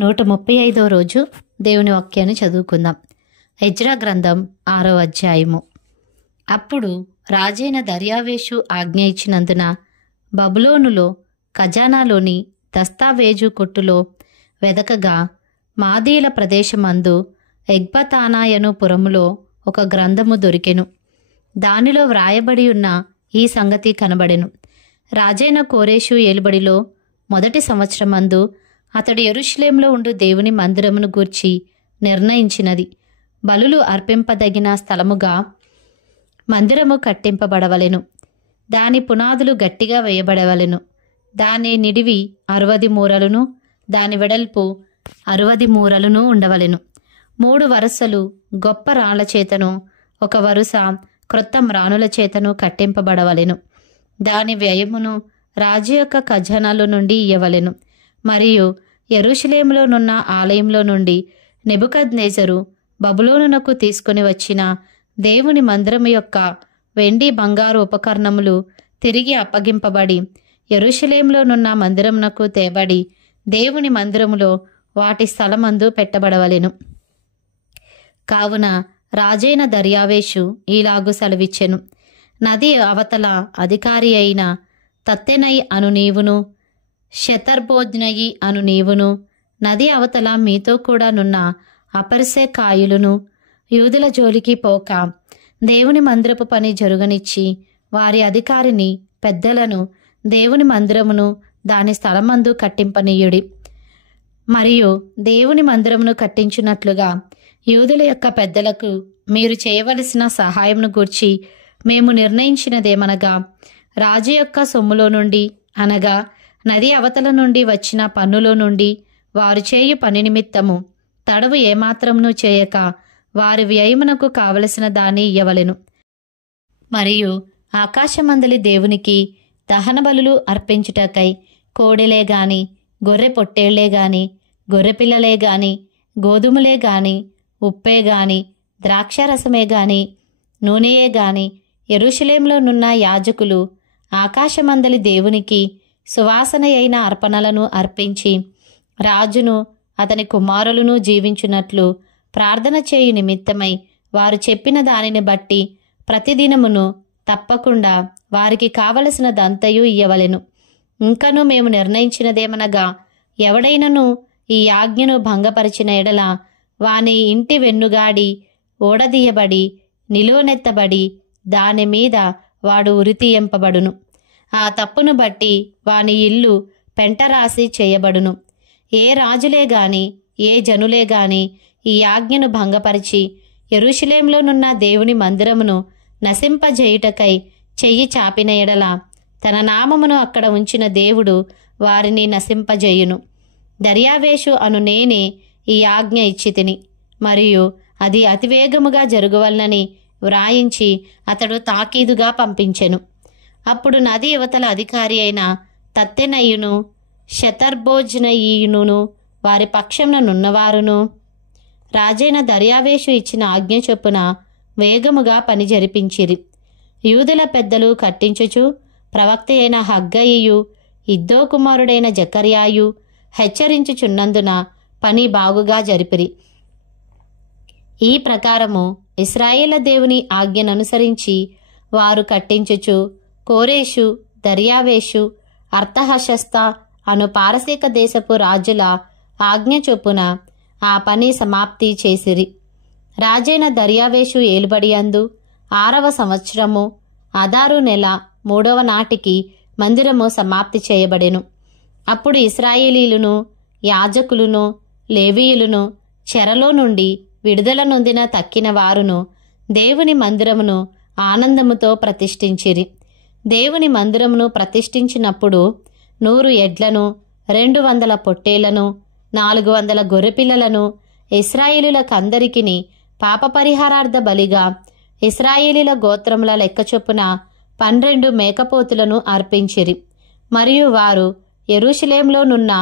135వ రోజు దేవుని వాక్యాన్ని చదువుకుందాం. ఎజ్రా గ్రంథం 6వ అధ్యాయము. అప్పుడు రాజైన దర్యావేషు ఆజ్ఞ ఇచ్చినందున బబులోనులో ఖజానాలోని దస్తావేజు కొట్టులో వెదకగా మాదీల ప్రదేశమందు ఎగ్బతానాయను పురములో ఒక గ్రంథము దొరికెను. దానిలో వ్రాయబడి ఉన్న ఈ సంగతి కనబడెను. రాజైన కోరేషు ఏలుబడిలో మొదటి సంవత్సరమందు అతడు యెరూషలేములో ఉండు దేవుని మందిరమును గూర్చి నిర్ణయించినది. బలులు అర్పింపదగిన స్థలముగా మందిరము కట్టింపబడవలెను. దాని పునాదులు గట్టిగా వేయబడవలెను. దాని నిడివి 60 మూరలును దాని వెడల్పు 60 మూరలును ఉండవలెను. 3 వరుసలు గొప్ప రాళ్ల చేతను, ఒక వరుస క్రొత్త మ్రానుల చేతను కట్టింపబడవలెను. దాని వ్యయమును రాజు యొక్క ఖజానాలో నుండి ఇయ్యవలెను. మరియు యెరూషలేములోనున్న ఆలయంలో నుండి నెబుకద్నెజరు బబులోనునకు తీసుకుని వచ్చిన దేవుని మందిరము యొక్క వెండి బంగారు ఉపకరణములు తిరిగి అప్పగింపబడి యెరూషలేములోనున్న మందిరమునకు తేబడి దేవుని మందిరములో వాటి స్థలమందు పెట్టబడవలెను. కావున రాజైన దర్యావేషు ఈలాగు సెలవిచ్చెను. నది అవతల అధికారి అయిన తత్తెనై అను నీవును, శతర్బోజ్నయి అను నీవును, నది అవతల మీతో కూడా నున్న అపరిసే కాయులును యూదుల జోలికి పోక దేవుని మందిరపు పని జరుగనిచ్చి వారి అధికారిని పెద్దలను దేవుని మందిరమును దాని స్థలమందు కట్టింపనీయుడి. మరియు దేవుని మందిరమును కట్టించున్నట్లుగా యూదుల యొక్క పెద్దలకు మీరు చేయవలసిన సహాయమును గూర్చి మేము నిర్ణయించినదేమనగా, రాజు యొక్క సొమ్ములో నుండి అనగా నది అవతల నుండి వచ్చిన పన్నులో నుండి వారు చేయు పని నిమిత్తము తడవు ఏమాత్రమును చేయక వారి వ్యయమునకు కావలసిన దాన్ని ఇయ్యవలెను. మరియు ఆకాశమందలి దేవునికి దహన బలులు అర్పించుటకై కోడెలే గాని, గొర్రె పొట్టేళ్లే గాని, గొర్రెపిల్లలే గాని, గోధుమలే గాని, ఉప్పే గాని, ద్రాక్షారసమే గాని, నూనెయే గాని యెరూషలేములో నున్న యాజకులు ఆకాశమందలి దేవునికి సువాసన అయిన అర్పణలను అర్పించి రాజును అతని కుమారులను జీవించున్నట్లు ప్రార్థన చేయు నిమిత్తమై వారు చెప్పిన దానిని బట్టి ప్రతిదినమును తప్పకుండా వారికి కావలసిన దంతయు ఇయ్యవలెను. ఇంకను మేము నిర్ణయించినదేమనగా, ఎవడైనను ఈ ఆజ్ఞను భంగపరిచిన ఎడల వాని ఇంటి వెన్నుగాడి ఓడదీయబడి నిలువనెత్తబడి దాని మీద వాడు ఉరితీయంపబడును. ఆ తప్పును బట్టి వాని ఇల్లు పెంటరాసి చేయబడును. ఏ రాజులే గాని ఏ జనులే గాని ఈ ఆజ్ఞను భంగపరిచి యెరూషలేములోనున్న దేవుని మందిరమును నశింపజేయుటకై చెయ్యి చాపిన ఎడల తన నామమును అక్కడ ఉంచిన దేవుడు వారిని నశింపజేయును. దర్యావేషు అను నేనే ఈ ఆజ్ఞ ఇచ్చితిని. మరియు అది అతివేగముగా జరుగువలనని వ్రాయించి అతడు తాకీదుగా పంపించెను. అప్పుడు నది యువతల అధికారి అయిన తత్తెనయ్యును శతర్బోజ్నయీయును వారి పక్షంనున్నవారును రాజైన దర్యావేషు ఇచ్చిన ఆజ్ఞ చొప్పున వేగముగా పని జరిపించిరి. యూదుల పెద్దలు కట్టించుచు ప్రవక్త అయిన హగ్గయియు ఇద్దో కుమారుడైన జకర్యాయు హెచ్చరించుచున్నందున పని బాగుగా జరిపిరి. ఈ ప్రకారము ఇశ్రాయేలు దేవుని ఆజ్ఞననుసరించి వారు కట్టించుచు కోరేషు, దర్యావేషు, అర్తహషస్త అను పారసీక దేశపు రాజుల ఆజ్ఞ చొప్పున ఆ పని సమాప్తి చేసిరి. రాజైన దర్యావేషు ఏలుబడియందు 6వ సంవత్సరము అదారు నెల 3వ నాటికి మందిరము సమాప్తి చేయబడెను. అప్పుడు ఇశ్రాయేలీయులను, యాజకులను, లేవీయులను చెరలో నుండి విడుదల నొందిన తక్కిన వారును దేవుని మందిరమును ఆనందముతో ప్రతిష్ఠించిరి. దేవుని మందిరమును ప్రతిష్ఠించినప్పుడు 100 ఎడ్లను, 200 పొట్టేళ్లను, 400 గొర్రెపిల్లలను ఇశ్రాయేలులకందరికిని పాపపరిహారార్థ బలిగా ఇశ్రాయేలీల గోత్రముల లెక్క చొప్పున 12 మేకపోతులను అర్పించిరి. మరియు వారు యెరూషలేములోనున్న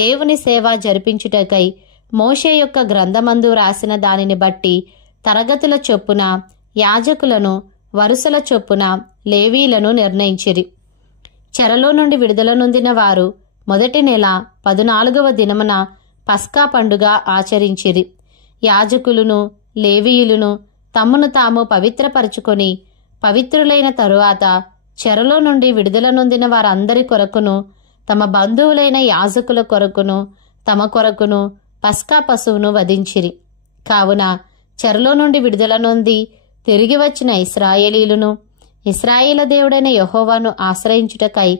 దేవుని సేవ జరిపించుటకై మోషే యొక్క గ్రంథమందు రాసిన దానిని బట్టి తరగతుల చొప్పున యాజకులను, వరుసల చొప్పున లేవీలను నిర్ణయించిరి. చెరలో నుండి విడుదల నొందిన వారు మొదటి నెల 14వ దినమున పస్కా పండుగ ఆచరించిరి. యాజకులును లేవీయులును తమ్మును తాము పవిత్రపరుచుకొని పవిత్రులైన తరువాత చెరలో నుండి విడుదల నొందిన వారందరి కొరకును తమ బంధువులైన యాజకుల కొరకును తమ కొరకును పస్కా పశువును వధించిరి. కావున చెరలో నుండి విడుదల నొంది తిరిగి వచ్చిన ఇశ్రాయేలీయులను ఇశ్రాయేలు దేవుడైన యెహోవాను ఆశ్రయించుటకై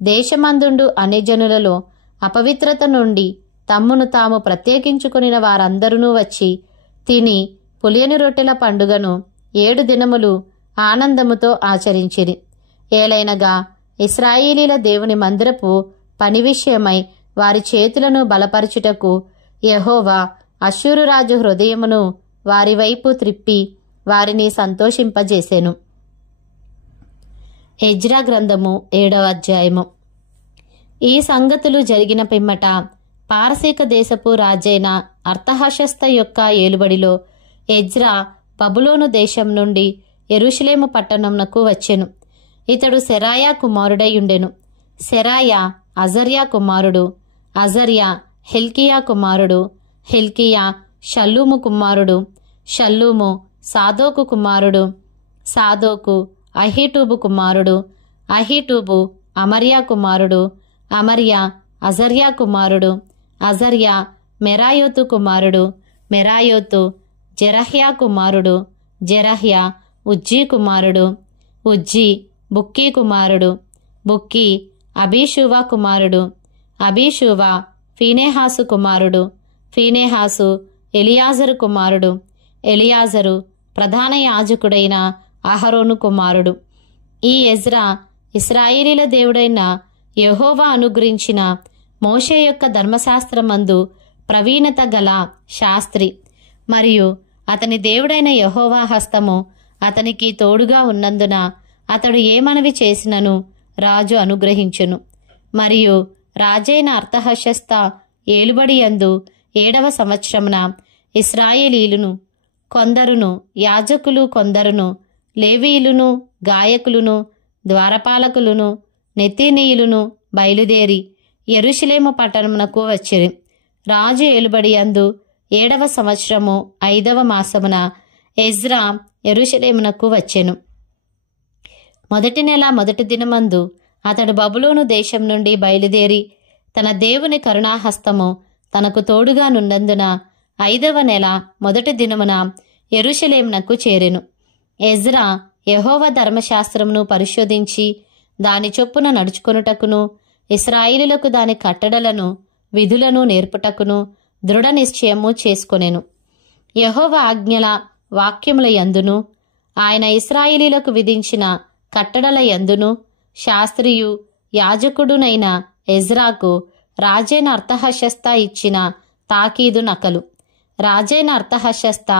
దేశమందుండు అన్యజనులలో అపవిత్రత నుండి తమ్మును తాము ప్రత్యేకించుకొనిన వారందరూ వచ్చి తిని పులియని రొట్టెల పండుగను 7 దినములు ఆనందముతో ఆచరించిరి. ఏలైనగా ఇశ్రాయేలీల దేవుని మందిరపు పని విషయమై వారి చేతులను బలపరచుటకు యెహోవా అష్షూరు రాజు హృదయమును వారి వైపు త్రిప్పి వారిని సంతోషింపజేసెను. ఎజ్రా గ్రంథము 7వ అధ్యాయము. ఈ సంగతులు జరిగిన పిమ్మట పారసీక దేశపు రాజైన అర్తహషస్త యొక్క ఏలుబడిలో ఎజ్రా బబులోను దేశం నుండి యెరూషలేము పట్టణంనకు వచ్చెను. ఇతడు సెరాయా కుమారుడైయుండెను. సెరాయా అజర్యా కుమారుడు, అజర్యా హిల్కియా కుమారుడు, హిల్కియా షల్లూము కుమారుడు, షల్లూము సాదోకు కుమారుడు, సాదోకు అహీటూబు కుమారుడు, అహీటూబు అమర్యా కుమారుడు, అమర్యా అజర్యా కుమారుడు, అజర్యా మెరాయోతు కుమారుడు, మెరాయోతు జెరహ్యా కుమారుడు, జెరహ్యా ఉజ్జీ కుమారుడు, ఉజ్జీ బుక్కీ కుమారుడు, బుక్కీ అబీషూవా కుమారుడు, అబీషూవా ఫీనేహాసు కుమారుడు, ఫీనేహాసు ఎలియాజరు కుమారుడు, ఎలియాజరు ప్రధాన యాజకుడైన అహరోను కుమారుడు. ఈ ఎజ్రా ఇశ్రాయేలీల దేవుడైన యెహోవా అనుగ్రహించిన మోషే యొక్క ధర్మశాస్త్రమందు ప్రవీణత గల శాస్త్రి మరియు అతని దేవుడైన యెహోవా హస్తము అతనికి తోడుగా ఉన్నందున అతడు ఏ మనవి చేసినను రాజు అనుగ్రహించును. మరియు రాజైన అర్తహషస్త ఏలుబడి యందు 7వ సంవత్సరమున ఇశ్రాయేలీయులను కొందరును యాజకులు కొందరును లేవీయులును గాయకులును ద్వారపాలకులును నెతీనీయులును బయలుదేరి యెరూషలేము పట్టణమునకు వచ్చిరి. రాజు ఏలుబడి యందు 7వ సంవత్సరము 5వ మాసమున ఎజ్రా యెరూషలేమునకు వచ్చెను. మొదటి నెల మొదటి దినమందు అతడు బబులోను దేశం నుండి బయలుదేరి తన దేవుని కరుణాహస్తము తనకు తోడుగా నుండందున 5వ నెల మొదటి దినమున యెరూషలేమునకు చేరెను. ఎజ్రా యెహోవా ధర్మశాస్త్రమును పరిశోధించి దాని చొప్పున నడుచుకొనుటకును ఇశ్రాయేలులకు దాని కట్టడలను విధులను నేర్పుటకును దృఢ నిశ్చయము చేసుకొనెను. యెహోవా ఆజ్ఞల వాక్యముల యందును ఆయన ఇశ్రాయేలీలకు విధించిన కట్టడల యందును శాస్త్రియు యాజకుడునైన ఎజ్రాకు రాజైన అర్తహషస్త ఇచ్చిన తాకీదు నకలు. రాజైన అర్తహషస్త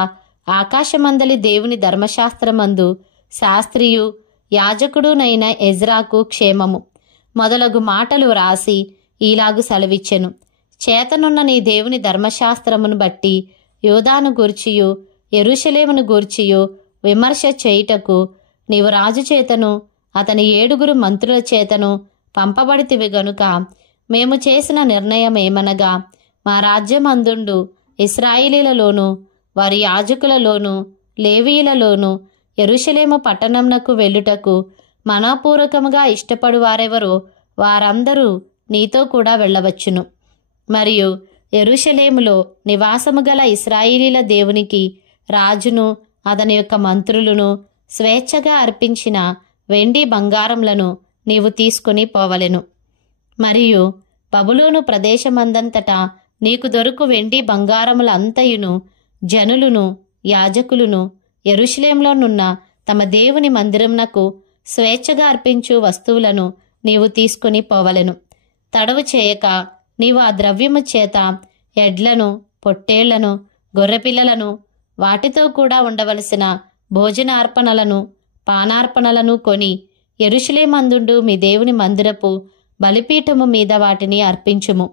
ఆకాశమందలి దేవుని ధర్మశాస్త్రమందు శాస్త్రియు యాజకుడునైన ఎజ్రాకు క్షేమము మొదలగు మాటలు వ్రాసి ఈలాగు సెలవిచ్చెను. చేతనున్న నీ దేవుని ధర్మశాస్త్రమును బట్టి యోదాను గూర్చియు యెరూషలేమును గూర్చియు విమర్శ చేయుటకు నీవు రాజు చేతను అతని 7 మంత్రుల చేతను పంపబడితివి గనుక మేము చేసిన నిర్ణయమేమనగా మా రాజ్యమందుండు ఇశ్రాయేలీలలోను వారి యాజకులలోను లేవీయులలోను యెరూషలేము పట్టణంనకు వెళ్ళుటకు మనపూర్వకముగా ఇష్టపడు వారెవరో వారందరూ నీతో కూడా వెళ్ళవచ్చును. మరియు యెరూషలేములో నివాసము గల ఇశ్రాయేలీల దేవునికి రాజును అతని యొక్క మంత్రులను స్వేచ్ఛగా అర్పించిన వెండి బంగారములను నీవు తీసుకుని పోవలెను. మరియు బబులోను ప్రదేశమందంతటా నీకు దొరుకు వెండి బంగారములంతయును జనులును యాజకులును యెరూషలేములోనున్న తమ దేవుని మందిరమునకు స్వేచ్ఛగా అర్పించు వస్తువులను నీవు తీసుకుని పోవలెను. తడవు చేయక నీవు ఆ ద్రవ్యము చేత ఎడ్లను పొట్టేళ్లను గొర్రెపిల్లలను వాటితో కూడా ఉండవలసిన భోజనార్పణలను పానార్పణలను కొని యెరూషలేమందుండు మీ దేవుని మందిరపు బలిపీఠము మీద వాటిని అర్పించుము.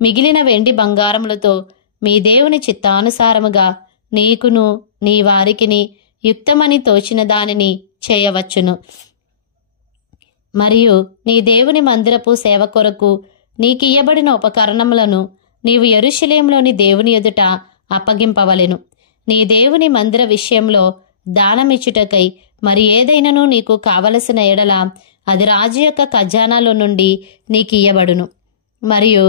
మిగిలిన వెండి బంగారములతో మీ దేవుని చిత్తానుసారముగా నీకును నీ వారికిని యుక్తమని తోచిన దానిని చేయవచ్చును. మరియు నీ దేవుని మందిరపు సేవ కొరకు నీకియ్యబడిన ఉపకరణములను నీవు యెరూషలేములోని దేవుని ఎదుట అప్పగింపవలెను. నీ దేవుని మందిర విషయంలో దానమిచ్చుటకై మరి ఏదైనాను నీకు కావలసిన ఎడల అది రాజు యొక్క ఖజానాలో నుండి నీకియ్యబడును. మరియు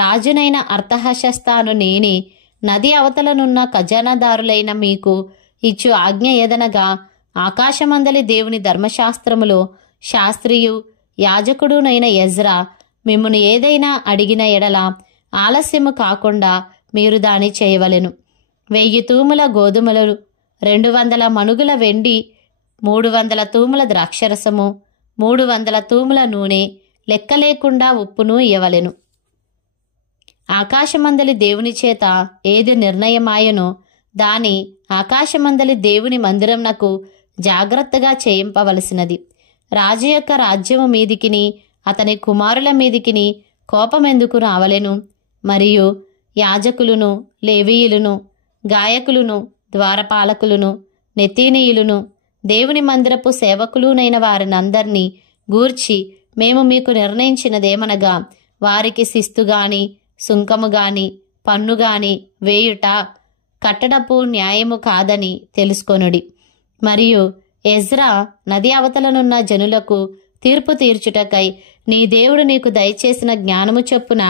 రాజునైన అర్తహషస్తాను నేనే నది అవతలనున్న ఖజానాదారులైన మీకు ఇచ్చు ఆజ్ఞ ఏదనగా, ఆకాశమందలి దేవుని ధర్మశాస్త్రములో శాస్త్రియు యాజకుడునైన ఎజ్రా మిమ్మును ఏదైనా అడిగిన ఎడల ఆలస్యము కాకుండా మీరు దాని చేయవలెను. 1000 తూముల గోధుమలు, 200 మణుగుల వెండి, 300 తూముల ద్రాక్షరసము, 300 తూముల నూనె, లెక్క లేకుండా ఉప్పును ఇయ్యవలెను. ఆకాశమందలి దేవుని చేత ఏది నిర్ణయమాయనో దాని ఆకాశమందలి దేవుని మందిరంనకు జాగ్రత్తగా చేయింపవలసినది. రాజు యొక్క రాజ్యము మీదికిని అతని కుమారుల మీదికిని కోపమెందుకు రావలెను? మరియు యాజకులును, లేవీయులును, గాయకులును, ద్వారపాలకులును, నెతీనీయులును, దేవుని మందిరపు సేవకులునైన వారినందరినీ గూర్చి మేము మీకు నిర్ణయించినదేమనగా, వారికి శిస్తుగాని సుంకముగాని పన్నుగాని వేయుట కట్టడపు న్యాయము కాదని తెలుసుకొనుడి. మరియు ఎజ్రా నది అవతలనున్న జనులకు తీర్పు తీర్చుటకై నీ దేవుడు నీకు దయచేసిన జ్ఞానము చొప్పున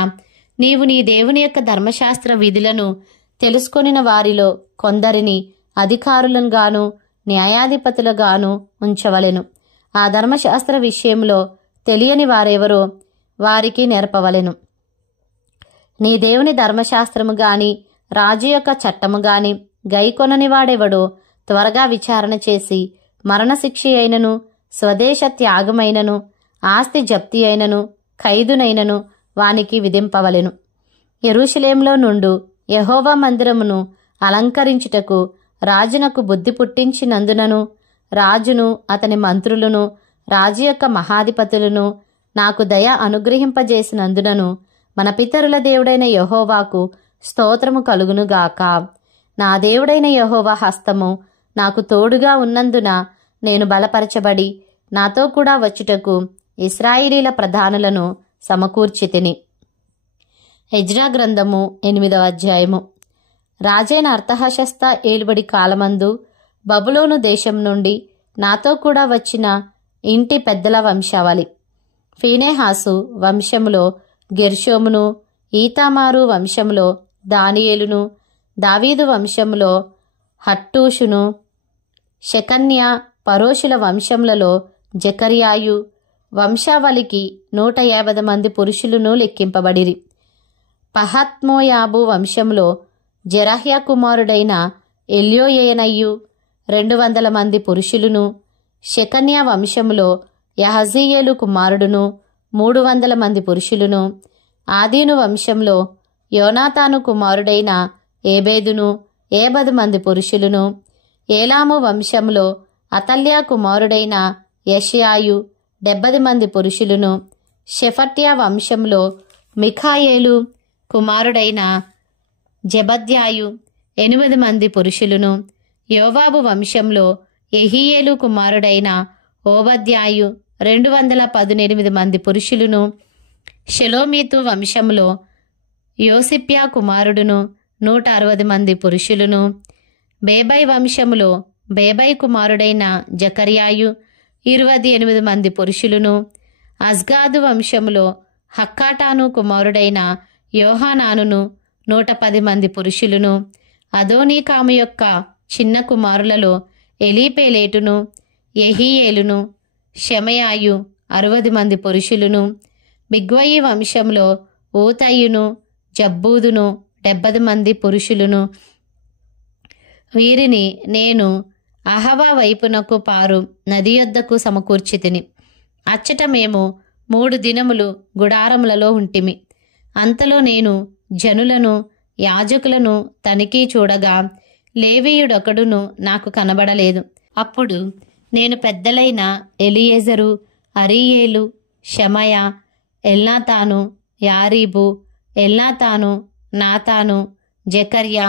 నీవు నీ దేవుని యొక్క ధర్మశాస్త్ర విధులను తెలుసుకొనిన వారిలో కొందరిని అధికారులంగాను న్యాయాధిపతులుగాను ఉంచవలెను. ఆ ధర్మశాస్త్ర విషయంలో తెలియని వారెవరో వారికి నేర్పవలెను. నీ దేవుని ధర్మశాస్త్రము గాని రాజు యొక్క చట్టము గాని గైకొనని వాడెవడో త్వరగా విచారణ చేసి మరణశిక్ష అయినను, స్వదేశ త్యాగమైనను, ఆస్తి జప్తి అయినను, ఖైదునైనను వానికి విధింపవలెను. యెరూషలేములో నుండు యెహోవా మందిరమును అలంకరించుటకు రాజునకు బుద్ధి పుట్టించినందునను, రాజును అతని మంత్రులను రాజు యొక్క మహాధిపతులను నాకు దయ అనుగ్రహింపజేసినందునను మన పితరుల దేవుడైన యెహోవాకు స్తోత్రము కలుగునుగాక. నా దేవుడైన యెహోవా హస్తము నాకు తోడుగా ఉన్నందున నేను బలపరచబడి నాతో కూడా వచ్చుటకు ఇశ్రాయేలీల ప్రధానులను సమకూర్చితిని. ఎజ్రా గ్రంథము 8వ అధ్యాయము. రాజైన అర్తహషస్త ఏలుబడి కాలమందు బబులోను దేశం నుండి నాతో కూడా వచ్చిన ఇంటి పెద్దల వంశావళి. ఫీనెహాసు వంశములో గెర్షోమును, ఈతామారు వంశములో దానియేలును, దావీదు వంశములో హట్టూషును, షెకన్యా, పరోషుల వంశములలో జకర్యాయు వంశావళికి 150 మంది పురుషులను లెక్కింపబడిరి. పహత్మోయాబు వంశంలో జెరహ్యా కుమారుడైన ఎల్యోయేనయ్యు 200 మంది పురుషులను, షెకన్యా వంశములో యహజీయేలు కుమారుడును 300 మంది పురుషులను, ఆదీను వంశంలో యోనాతాను కుమారుడైన ఏబేదును 70 మంది పురుషులను, ఏలాము వంశంలో అతల్యా కుమారుడైన యెషయాయు 70 మంది పురుషులను, షెఫట్యా వంశంలో మిఖాయేలు కుమారుడైన జెబద్యాయు 8 మంది పురుషులను, యోవాబు వంశంలో యెహీయేలు కుమారుడైన ఓబద్యాయు 218 మంది పురుషులను, షెలోమీతు వంశంలో యోసిప్యా కుమారుడును 160 మంది పురుషులను, బేబై వంశములో బేబై కుమారుడైన జకర్యాయు 28 మంది పురుషులను, అజ్గాదు వంశములో హక్కాటాను కుమారుడైన యోహానానును 110 మంది పురుషులను, అదోనీకాము యొక్క చిన్న కుమారులలో ఎలీపేలేటును, యెహీయేలును, షెమయాయు 60 మంది పురుషులను, బిగ్వయి వంశంలో ఊతయ్యును, జబ్బూదును 70 మంది పురుషులను. వీరిని నేను అహవా వైపునకు పారు నది యొద్దకు సమకూర్చితిని. అచ్చట మేము 3 దినములు గుడారములలో ఉంటిమి. అంతలో నేను జనులను యాజకులను తనిఖీ చూడగా లేవీయుడొకడును నాకు కనబడలేదు. అప్పుడు నేను పెద్దలైన ఎలియేజరు, అరీయేలు, షమయ, ఎల్నాతాను, యారీబు, ఎల్నాతాను, నాతాను, జకర్యా,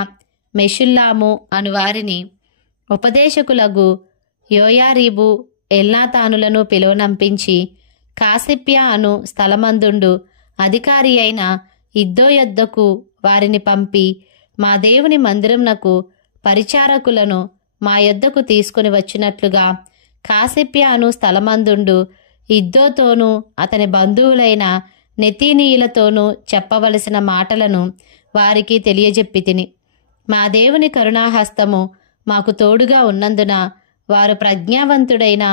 మెషుల్లాము అనువారిని ఉపదేశకులగు యోయారీబు, ఎల్నాతానులను పిలువనంపించి కాసిప్యా అను స్థలమందుండు అధికారి అయిన ఇద్దో యొద్దకు వారిని పంపి మా దేవుని మందిరంనకు పరిచారకులను మా యొద్దకు తీసుకుని వచ్చినట్లుగా కాసిప్యాను స్థలమందుండు ఇద్దోతోనూ అతని బంధువులైన నెతీనీయులతోనూ చెప్పవలసిన మాటలను వారికి తెలియజెప్పితిని. మా దేవుని కరుణాహస్తము మాకు తోడుగా ఉన్నందున వారు ప్రజ్ఞావంతుడైన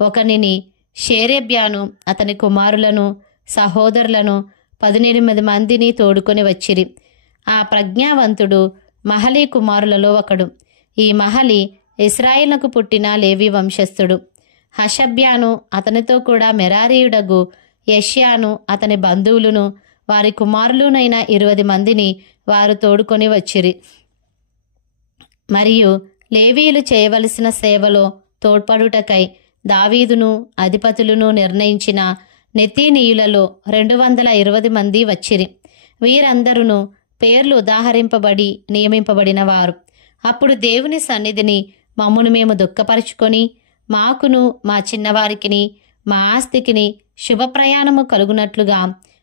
ఒకనిని, షేరేబ్యాను అతని కుమారులను సహోదరులను 18 మందిని తోడుకొని వచ్చిరి. ఆ ప్రజ్ఞావంతుడు మహలి కుమారులలో ఒకడు. ఈ మహలి ఇశ్రాయేలునకు పుట్టిన లేవి వంశస్థుడు. హషబ్యాను అతనితో కూడా మెరారీయుడగు యెష్యాను అతని బంధువులను వారి కుమారులునైన 20 మందిని వారు తోడుకొని వచ్చిరి. మరియు లేవీయులు చేయవలసిన సేవలో తోడ్పడుటకై దావీదును అధిపతులను నిర్ణయించిన నెతీనీయులలో 220 మంది వచ్చిరి. వీరందరూ పేర్లు ఉదాహరింపబడి నియమింపబడిన వారు. అప్పుడు దేవుని సన్నిధిని మమ్మును మేము దుఃఖపరుచుకొని మాకును మా చిన్నవారికిని మా ఆస్తికిని శుభప్రయాణము కలుగునట్లుగా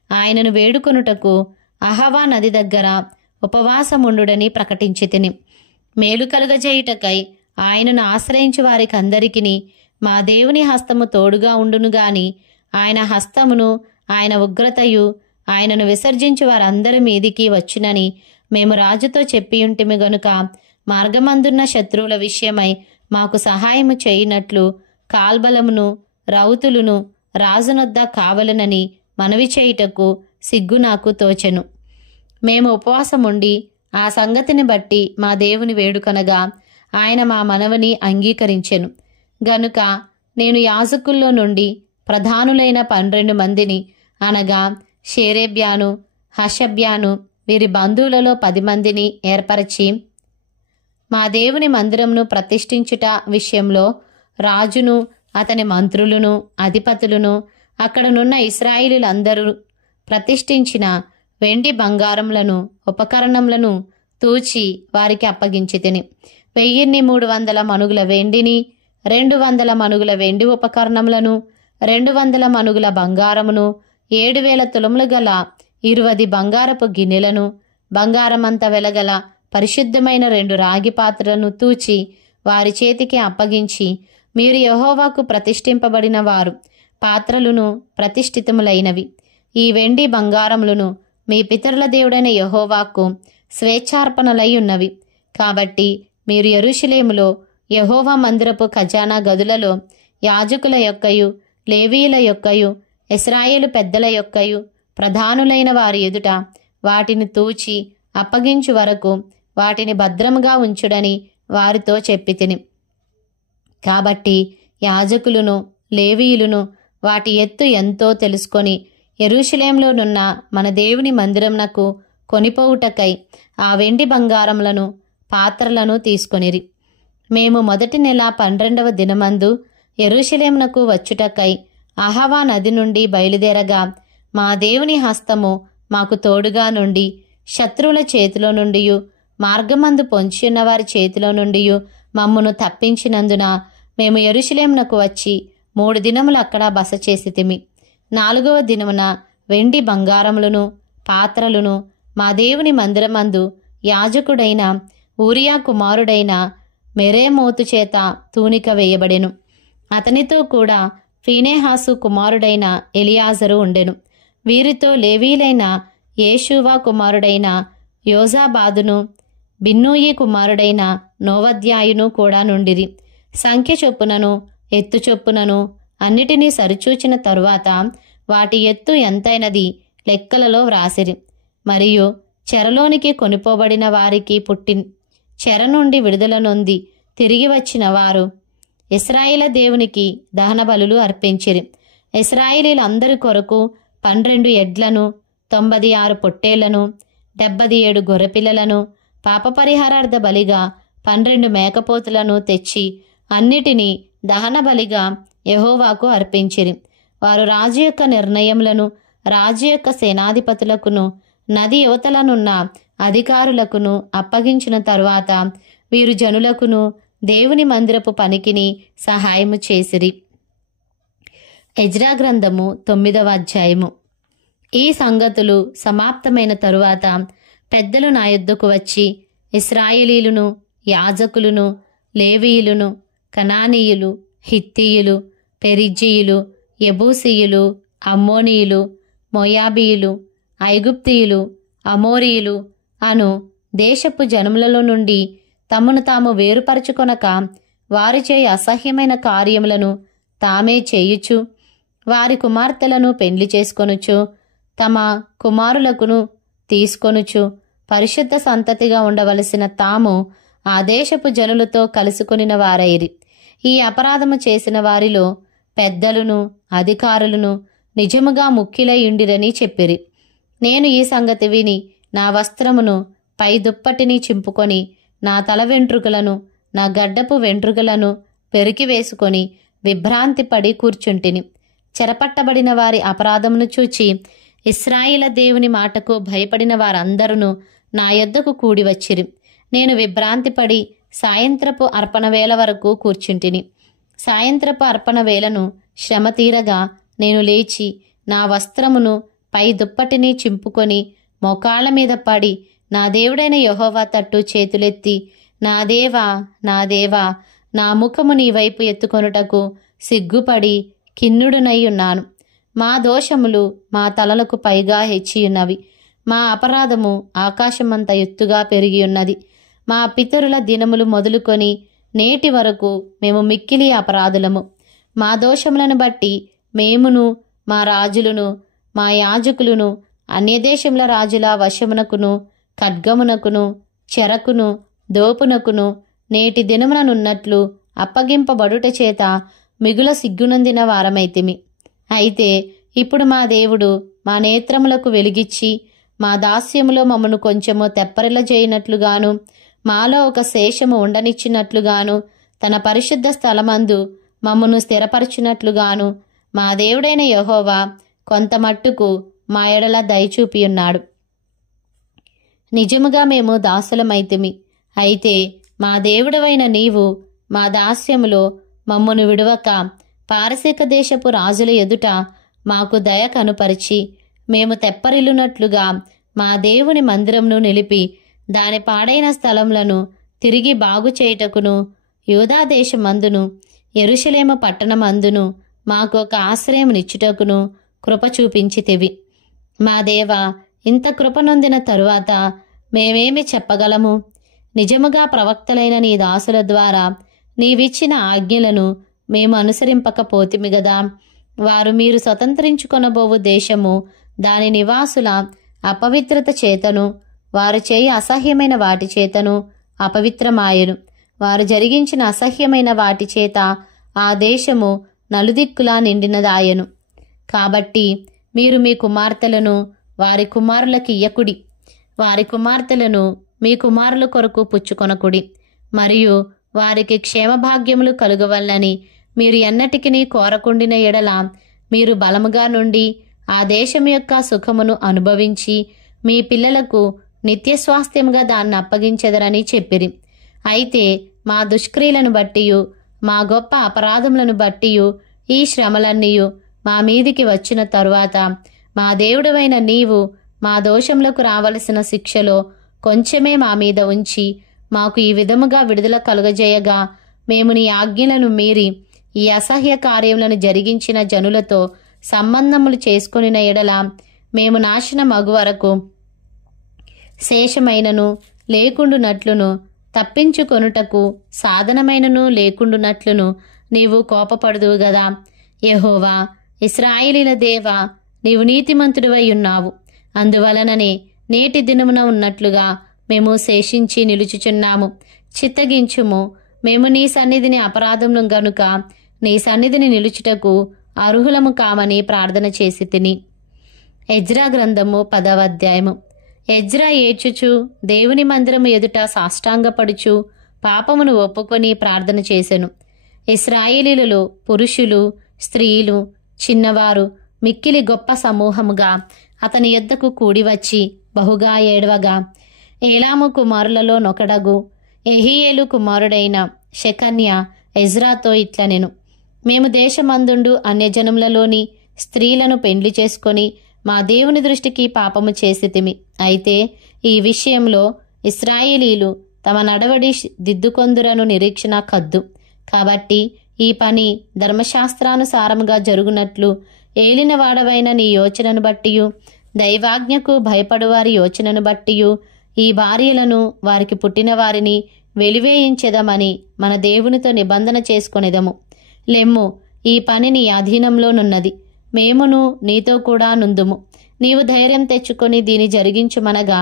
ఆయనను వేడుకొనుటకు అహవా నది దగ్గర ఉపవాసముండుడని ప్రకటించితిని. మేలు కలుగజేయుటకై ఆయనను ఆశ్రయించు వారికందరికిని మా దేవుని హస్తము తోడుగా ఉండును గాని ఆయన హస్తమును ఆయన ఉగ్రతయు ఆయనను విసర్జించు వారందరి మీదికి వచ్చునని మేము రాజుతో చెప్పియుంటిమి గనుక మార్గమందున్న శత్రువుల విషయమై మాకు సహాయము చేయునట్లు కాల్బలమును రౌతులును రాజునొద్ద కావలనని మనవి చేయుటకు సిగ్గు నాకు తోచెను. మేము ఉపవాసముండి ఆ సంగతిని బట్టి మా దేవుని వేడుకనగా ఆయన మా మనవిని అంగీకరించెను. గనుక నేను యాజకుల్లో నుండి ప్రధానులైన 12 మందిని అనగా షేరేబ్యాను హషబ్యాను వీరి బంధువులలో 10 మందిని ఏర్పరచి మా దేవుని మందిరంను ప్రతిష్ఠించుట విషయంలో రాజును అతని మంత్రులను అధిపతులను అక్కడనున్న ఇశ్రాయేలీయులందరూ ప్రతిష్ఠించిన వెండి బంగారములను ఉపకరణములను తూచి వారికి అప్పగించితిని. 1300 మణుగుల వెండిని 200 మణుగుల వెండి ఉపకరణములను 200 మణుగుల బంగారమును 7000 తులములు గల 20 బంగారపు గిన్నెలను బంగారమంత వెలగల పరిశుద్ధమైన 2 రాగి పాత్రలను తూచి వారి చేతికి అప్పగించి మీరు యెహోవాకు ప్రతిష్ఠింపబడిన వారు పాత్రలును ప్రతిష్ఠితములైనవి. ఈ వెండి బంగారములను మీ పితరుల దేవుడైన యెహోవాకు స్వేచ్ఛార్పణలై ఉన్నవి. కాబట్టి మీరు యెరూషలేములో యెహోవా మందిరపు ఖజానా గదులలో యాజకుల యొక్కయు లేవీయుల యొక్కయు ఇశ్రాయేలు పెద్దల యొక్కయు ప్రధానులైన వారి ఎదుట వాటిని తూచి అప్పగించు వరకు వాటిని భద్రముగా ఉంచుడని వారితో చెప్పితిని. కాబట్టి యాజకులను లేవీయులను వాటి ఎత్తు ఎంతో తెలుసుకొని యెరూషలేములోనున్న మన దేవుని మందిరమునకు కొనిపోవుటకై ఆ వెండి బంగారములను పాత్రలను తీసుకొనిరి. మేము మొదటి నెల 12వ దినమందు యెరూషలేమునకు వచ్చుటకై అహవా నది నుండి బయలుదేరగా మా దేవుని హస్తము మాకు తోడుగా నుండి శత్రువుల చేతిలో నుండి మార్గమందు పొంచియున్న వారి చేతిలో నుండి మమ్మును తప్పించినందున మేము యెరూషలేమునకు వచ్చి 3 దినములు అక్కడ బస చేసితిమి. 4వ దినమున వెండి బంగారములను పాత్రలను మా దేవుని మందిరమందు యాజకుడైన ఊరియా కుమారుడైన మెరేమోతు చేత తూనిక వేయబడెను. అతనితో కూడా ఫీనేహాసు కుమారుడైన ఎలియాజరు ఉండెను. వీరితో లేవీలైన యేషూవా కుమారుడైన యోజాబాదును బిన్నూయి కుమారుడైన నోవద్యాయును కూడా నుండిరి. సంఖ్య చొప్పునను ఎత్తు చొప్పునను అన్నిటినీ సరిచూచిన తరువాత వాటి ఎత్తు ఎంతైనది లెక్కలలో వ్రాసిరి. మరియు చెరలోనికి కొనిపోబడిన వారికి చెర నుండి విడుదల నొంది తిరిగి వచ్చిన వారు ఇశ్రాయేలు దేవునికి దహన బలులు అర్పించిరి. ఇశ్రాయేలీలందరి కొరకు 12 ఎడ్లను 96 పొట్టేళ్లను 77 గొర్రెపిల్లలను పాపపరిహారార్థ బలిగా 12 మేకపోతులను తెచ్చి అన్నిటినీ దహన బలిగా యెహోవాకు అర్పించిరి. వారు రాజు యొక్క నిర్ణయములను రాజు యొక్క సేనాధిపతులకును నది యువతలనున్న అధికారులకును అప్పగించిన తరువాత వీరు జనులకును దేవుని మందిరపు పనికిని సహాయము చేసిరి. ఎజ్రా గ్రంథము 9వ అధ్యాయము. ఈ సంగతులు సమాప్తమైన తరువాత పెద్దలు నా యొద్దకు వచ్చి ఇశ్రాయేలీయులను, యాజకులను, లేవీయులను, కనానీయులు, హిత్తీయులు, పెరిజ్జీయులు, యెబూసీయులు, అమ్మోనీయులు, మోయాబీయులు, ఐగుప్తీయులు, అమోరీయులు అను దేశపు జనములలో నుండి తమను తాము వేరుపరచుకొనక వారి చేయి అసహ్యమైన కార్యములను తామే చేయుచు వారి కుమార్తెలను పెండ్లి చేసుకొనుచు తమ కుమారులకును తీసుకొనుచు పరిశుద్ధ సంతతిగా ఉండవలసిన తాము ఆ దేశపు జనులతో కలుసుకొనిన వారైరి. ఈ అపరాధము చేసిన వారిలో పెద్దలును అధికారులను నిజముగా ముఖ్యులై ఉండిరని చెప్పిరి. నేను ఈ సంగతి విని నా వస్త్రమును పై దుప్పటిని చింపుకొని నా తల వెంట్రుకలను నా గడ్డపు వెంట్రుకలను పెరికి వేసుకొని విభ్రాంతి పడి కూర్చుంటిని. చెరపట్టబడిన వారి అపరాధమును చూచి ఇశ్రాయేలు దేవుని మాటకు భయపడిన వారందరూ నా యొద్దకు కూడి వచ్చిరి. నేను విభ్రాంతిపడి సాయంత్రపు అర్పణ వేళ వరకు కూర్చుంటిని. సాయంత్రపు అర్పణ వేళను శ్రమ తీరగా నేను లేచి నా వస్త్రమును పై దుప్పటిని చింపుకొని మోకాళ్ళ మీద పడి నా దేవుడైన యెహోవా తట్టు చేతులెత్తి, నా దేవా, నా దేవా, నా ముఖము నీ వైపు ఎత్తుకొనుటకు సిగ్గుపడి ఖిన్నుడునై ఉన్నాను. మా దోషములు మా తలలకు పైగా హెచ్చియున్నవి. మా అపరాధము ఆకాశమంత ఎత్తుగా పెరిగి ఉన్నది. మా పితరుల దినములు మొదలుకొని నేటి వరకు మేము మిక్కిలి అపరాధులము. మా దోషములను బట్టి మేమును మా రాజులను మా యాజకులను అన్యదేశముల రాజుల వశమునకును ఖడ్గమునకును చెరకును దోపునకును నేటి దినముననున్నట్లు అప్పగింపబడుట చేత మిగుల సిగ్గునందిన వారమైతిమి. అయితే ఇప్పుడు మా దేవుడు మా నేత్రములకు వెలిగిచ్చి మా దాస్యములో మమ్మను కొంచెము తెప్పరిల చేయనట్లుగాను మాలో ఒక శేషము ఉండనిచ్చినట్లుగాను తన పరిశుద్ధ స్థలమందు మమ్మను స్థిరపరచునట్లుగాను మా దేవుడైన యెహోవా కొంత మట్టుకు మా ఎడల దయచూపియున్నాడు. నిజముగా మేము దాసులమైతిమి. అయితే మా దేవుడవైన నీవు మా దాస్యములో మమ్మను విడువక పారసీక దేశపు రాజుల ఎదుట మాకు దయ కనుపరిచి మేము తెప్పరిల్లునట్లుగా మా దేవుని మందిరమును నిలిపి దాని పాడైన స్థలములను తిరిగి బాగు చేయుటకును యూదా దేశమందును యెరూషలేము పట్టణమందును మాకు ఒక ఆశ్రయమునిచ్చుటకును కృప చూపించితివి. మా దేవా, ఇంత కృపనొందిన తరువాత మేమేమి చెప్పగలము? నిజముగా ప్రవక్తలైన నీ దాసుల ద్వారా నీవిచ్చిన ఆజ్ఞలను మేము అనుసరింపకపోతిమి గదా. వారు మీరు స్వతంత్రించుకొనబోవు దేశము దాని నివాసుల అపవిత్రత చేతను వారు చేయి అసహ్యమైన వాటి చేతను అపవిత్రమాయెను. వారు జరిగించిన అసహ్యమైన వాటి చేత ఆ దేశము నలుదిక్కులా నిండినదాయెను. కాబట్టి మీరు మీ కుమార్తెలను వారి కుమారులకి ఇయ్యకుడి, వారి కుమార్తెలను మీ కుమారుల కొరకు పుచ్చుకొనకుడి. మరియు వారికి క్షేమభాగ్యములు కలుగవల్లని మీరు ఎన్నటికినీ కోరకుండిన ఎడల మీరు బలముగా నుండి ఆ దేశం యొక్క సుఖమును అనుభవించి మీ పిల్లలకు నిత్యస్వాస్థ్యముగా దాన్ని అప్పగించెదరని చెప్పిరి. అయితే మా దుష్క్రియలను బట్టియు మా గొప్ప అపరాధములను బట్టియు ఈ శ్రమలన్నీయు మా మీదికి వచ్చిన తరువాత మా దేవుడవైన నీవు మా దోషములకు రావలసిన శిక్షలో కొంచెమే మా మీద ఉంచి మాకు ఈ విధముగా విడుదల కలుగజేయగా మేము నీ ఆజ్ఞలను మీరి ఈ అసహ్య కార్యములను జరిగించిన జనులతో సంబంధములు చేసుకొనిన ఎడల మేము నాశనం అగు వరకు శేషమైనను లేకుండునట్లును తప్పించుకొనుటకు సాధనమైనను లేకుండునట్లును నీవు కోపపడుదువు గదా. యెహోవా, ఇశ్రాయేలీల దేవా, నీవు నీతిమంతుడివై ఉన్నావు. అందువలననే నేటి దినమున ఉన్నట్లుగా మేము శేషించి నిలుచుచున్నాము. చిత్తగించుము. మేము నీ సన్నిధిని అపరాధమును గనుక నీ సన్నిధిని నిలుచుటకు అర్హులము కామని ప్రార్థన చేసి తిని. ఎజ్రా గ్రంథము 10వ అధ్యాయము. ఎజ్రా ఏడ్చుచు దేవుని మందిరము ఎదుట సాష్టాంగపడుచు పాపమును ఒప్పుకొని ప్రార్థన చేసెను. ఇశ్రాయేలీలలో పురుషులు, స్త్రీలు, చిన్నవారు మిక్కిలి గొప్ప సమూహముగా అతని యొద్దకు కూడివచ్చి బహుగా ఏడవగా, ఏలాము కుమారులలో నొకడగు ఎహీయేలు కుమారుడైన షెకన్య ఎజ్రాతో ఇట్లనెను. మేము దేశమందుండు అన్యజనములలోని స్త్రీలను పెండ్లి చేసుకొని మా దేవుని దృష్టికి పాపము చేసితిమి. అయితే ఈ విషయంలో ఇశ్రాయేలీలు తమ నడవడి దిద్దుకొందురను నిరీక్షణ కద్దు. కాబట్టి ఈ పని ధర్మశాస్త్రానుసారముగా జరుగునట్లు ఏలినవాడవైన నీ యోచనను బట్టియు దైవాజ్ఞకు భయపడువారి యోచనను బట్టియు ఈ భార్యలను వారికి పుట్టిన వారిని వెలివేయించెదమని మన దేవునితో నిబంధన చేసుకొనిదము. లెమ్ము, ఈ పని నీ అధీనంలోనున్నది, మేమును నీతో కూడా నుందుము. నీవు ధైర్యం తెచ్చుకొని దీని జరిగించుమనగా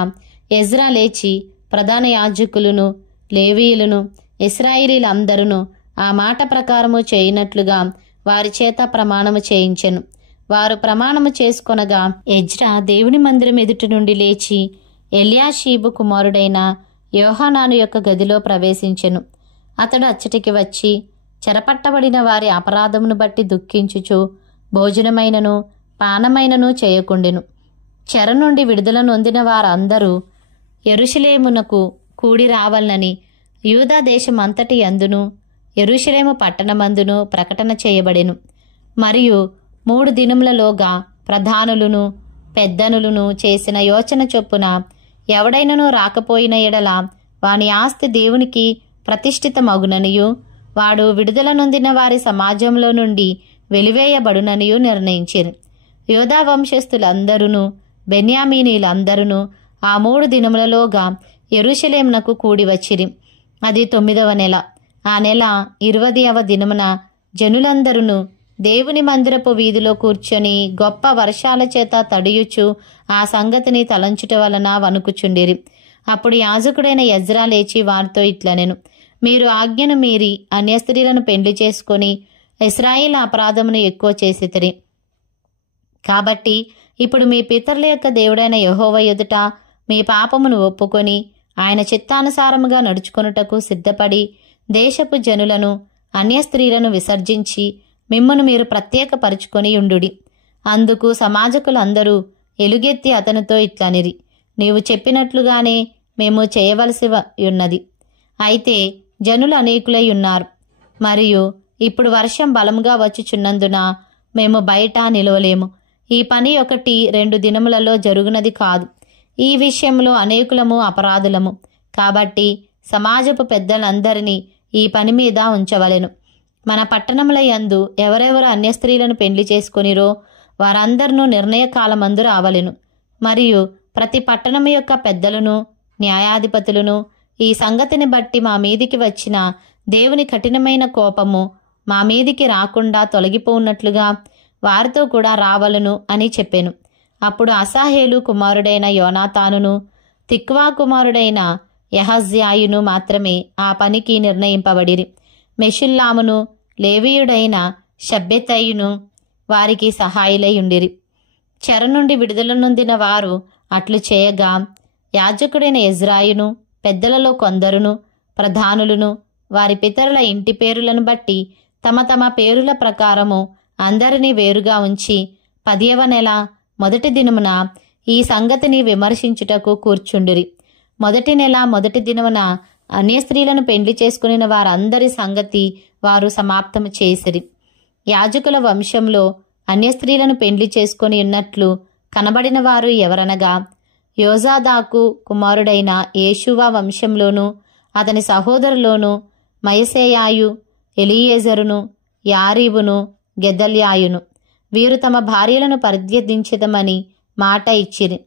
ఎజ్రా లేచి ప్రధాన యాజకులను లేవీయులను ఇశ్రాయేలీలందరూ ఆ మాట ప్రకారము చేయినట్లుగా వారి చేత ప్రమాణము చేయించెను. వారు ప్రమాణము చేసుకొనగా ఎజ్రా దేవుని మందిరం ఎదుట నుండి లేచి ఎల్యాషీబు కుమారుడైన యోహానాను యొక్క గదిలో ప్రవేశించెను. అతడు అచ్చటికి వచ్చి చెరపట్టబడిన వారి అపరాధమును బట్టి దుఃఖించుచు భోజనమైనను పానమైనను చేయకుండెను. చెర నుండి విడుదల నొందిన వారందరూ యెరూషలేమునకు కూడి రావాలని యూదా దేశమంతటి అందును యెరూషలేము పట్టణమందును ప్రకటన చేయబడెను. మరియు 3 దినములలోగా ప్రధానులను పెద్దనులను చేసిన యోచన చొప్పున ఎవడైనను రాకపోయిన ఎడల వాని ఆస్తి దేవునికి ప్రతిష్ఠితమగుననియు వాడు విడుదల నొందిన వారి సమాజంలో నుండి వెలివేయబడుననియు నిర్ణయించిరి. యోధా వంశస్థులందరూ బెన్యామీనీలందరూ ఆ 3 దినములలోగా యెరూషలేమునకు కూడి వచ్చిరి. అది 9వ నెల. ఆ నెల 20వ దినమున జనులందరూ దేవుని మందిరపు వీధిలో కూర్చొని గొప్ప వర్షాల చేత తడియుచు ఆ సంగతిని తలంచుట వలన వణుకుచుండిరి. అప్పుడు యాజకుడైన ఎజ్రా లేచి వారితో ఇట్లనెను, మీరు ఆజ్ఞను మీరి అన్యస్త్రీలను పెండ్లి చేసుకొని ఇశ్రాయేలు అపరాధమును ఎక్కువ చేసితిరి. కాబట్టి ఇప్పుడు మీ పితరుల యొక్క దేవుడైన యెహోవా ఎదుట మీ పాపమును ఒప్పుకొని ఆయన చిత్తానుసారముగా నడుచుకొనుటకు సిద్ధపడి దేశపు జనులను అన్యస్త్రీలను విసర్జించి మిమ్మును మీరు ప్రత్యేకపరుచుకొని ఉండుడి. అందుకు సమాజకులందరూ ఎలుగెత్తి అతనితో ఇట్లనిరి, నీవు చెప్పినట్లుగానే మేము చేయవలసి ఉన్నది. అయితే జనులు అనేకులై ఉన్నారు, మరియు ఇప్పుడు వర్షం బలముగా వచ్చుచున్నందున మేము బయట నిలవలేము. ఈ పని 1-2 దినములలో జరుగునది కాదు. ఈ విషయంలో అనేకులము అపరాధులము. కాబట్టి సమాజపు పెద్దలందరినీ ఈ పని మీద ఉంచవలెను. మన పట్టణముల యందు ఎవరెవరు అన్యస్త్రీలను పెండ్లి చేసుకొనిరో వారందరినూ నిర్ణయకాలమందు రావలెను. మరియు ప్రతి పట్టణము యొక్క పెద్దలను న్యాయాధిపతులను ఈ సంగతిని బట్టి మా మీదికి వచ్చిన దేవుని కఠినమైన కోపము మా మీదికి రాకుండా తొలగిపోవున్నట్లుగా వారితో కూడా రావలను అని చెప్పెను. అప్పుడు అసాహేలు కుమారుడైన యోనాతానును తిక్వా కుమారుడైన యహజ్యాయును మాత్రమే ఆ పనికి నిర్ణయింపబడిరి. మెషుల్లామును లేవీయుడైన షబ్బెతయును వారికి సహాయులై ఉండిరి. చెర నుండి విడుదల నొందిన వారు అట్లు చేయగా యాజకుడైన ఎజ్రాయును పెద్దలలో కొందరును ప్రధానులను వారి పితరుల ఇంటి పేరులను బట్టి తమ తమ పేరుల ప్రకారము అందరినీ వేరుగా ఉంచి 10వ నెల మొదటి దినమున ఈ సంగతిని విమర్శించుటకు కూర్చుండిరి. మొదటి నెల మొదటి దినమున అన్యస్త్రీలను పెండ్లి చేసుకుని వారందరి సంగతి వారు సమాప్తము చేసిరి. యాజకుల వంశంలో అన్యస్త్రీలను పెండ్లి చేసుకొని ఉన్నట్లు కనబడిన వారు ఎవరనగా యోజాదాకు కుమారుడైన యేషువా వంశంలోను అతని సహోదరులోను మయసేయాయు ఎలీయెజరును యారీబును గెదల్యాయును. వీరు తమ భార్యలను పరిత్యజించెదమని మాట ఇచ్చిరి.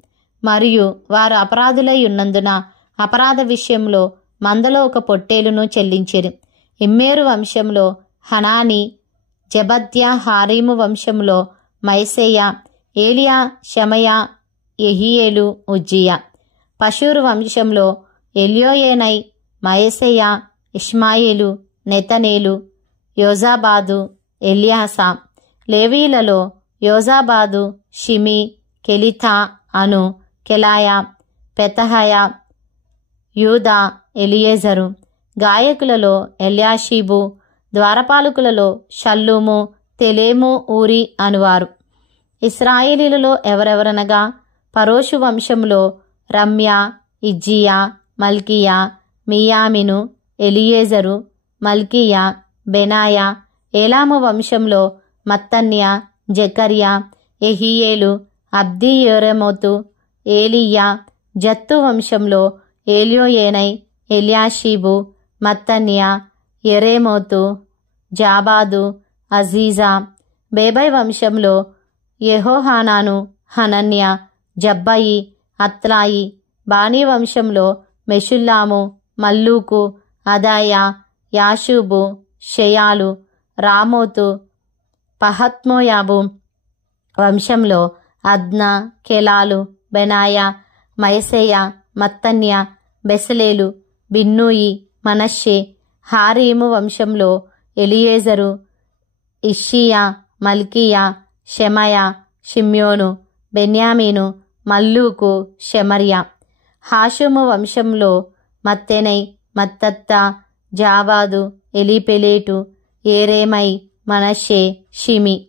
మరియు వారు అపరాధులై ఉన్నందున అపరాధ విషయంలో మందలో ఒక పొట్టేలును చెల్లించిరి. ఇమ్మేరు వంశంలో హనాని, జబద్యా, హారీము వంశంలో మైసేయ, ఏలియా, షమయా, యెహీయేలు, ఉజ్జియా. పషూరు వంశంలో ఎల్యోయేనై, మయసేయ, ఇష్మాయేలు, నెతనేలు, యోజాబాదు, ఎల్యాసా. లేవీలలో యోజాబాదు, షిమి, కెలిథా, అను, కెలాయా, పెతహయ, యూదా, ఎలియేజరు. గాయకులలో ఎల్యాషీబు. ద్వారపాలకులలో షల్లూము, తెలేము, ఊరి అనువారు. ఇశ్రాయేలీలలో ఎవరెవరనగా పరోషు వంశంలో రమ్య, ఇజ్జియా, మల్కియా, మియామిను, ఎలియేజరు, మల్కియా, బెనాయా. ఏలాము వంశంలో మత్తన్య, జకర్యా, యెహీయేలు, అబ్దీ, యోరెమోతు, ఏలీయా, జత్తు వంశంలో ఏల్యోయేనై, ఎల్యాషీబు, మత్తన్య, యెరేమోతు, జాబాదు, అజీజా. బేబై వంశంలో Jehohanan, Hananiah, Zabbai, Athlai. Bani వంశంలో మెషుల్లాము, మల్లూకు, అదాయా, యాషూబు, షెయాలు. రామోతు పహత్మోయాబు వంశంలో అద్నా, కెలాలు, బెనాయా, మయసేయ, మత్తన్య, బెసలేలు, బిన్నూయి, మనష్షే. హారీము వంశంలో ఎలియేజరు, ఇష్షీయా, మల్కీయా, షెమయా, షిమ్యోను, బెన్యామీను, మల్లూకు, షెమర్యా. హాషుము వంశంలో మత్తెనై, మత్తత్త, జాబాదు, ఎలీపెలేటు, ఏరేమై, మనష్షే, షిమి.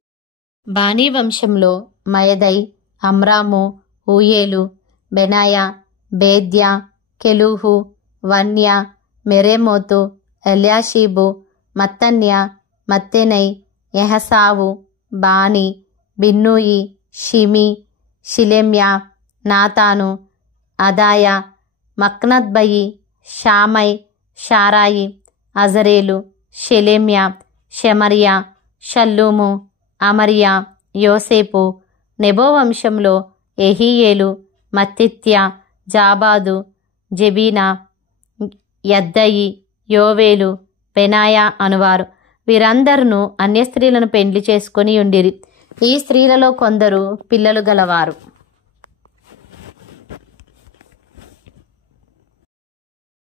బానీ వంశంలో మయదై, అమ్రాము, ఊయేలు, బెనాయా, బేద్యా, కెలూహు, వన్య, మెరేమోతు, ఎల్యాషీబు, మత్తన్య, మత్తెనై, యెహసావు, బానీ, బిన్నూయి, షిమి, షిలెమ్యా, నాతాను, అదాయా, మక్నద్బయి, షామై, షారాయి, అజరేలు, షెలెమ్యా, షెమర్యా, షల్లూము, అమర్యా, యోసేపు. నెబో వంశంలో ఎహీయేలు, మత్తిత్యా, జాబాదు, జెబీనా, యద్దయి, యోవేలు, బెనాయా అనువారు. వీరందరూ అన్య స్త్రీలను పెండ్లి చేసుకొని ఉండిరి. ఈ స్త్రీలలో కొందరు పిల్లలు గలవారు.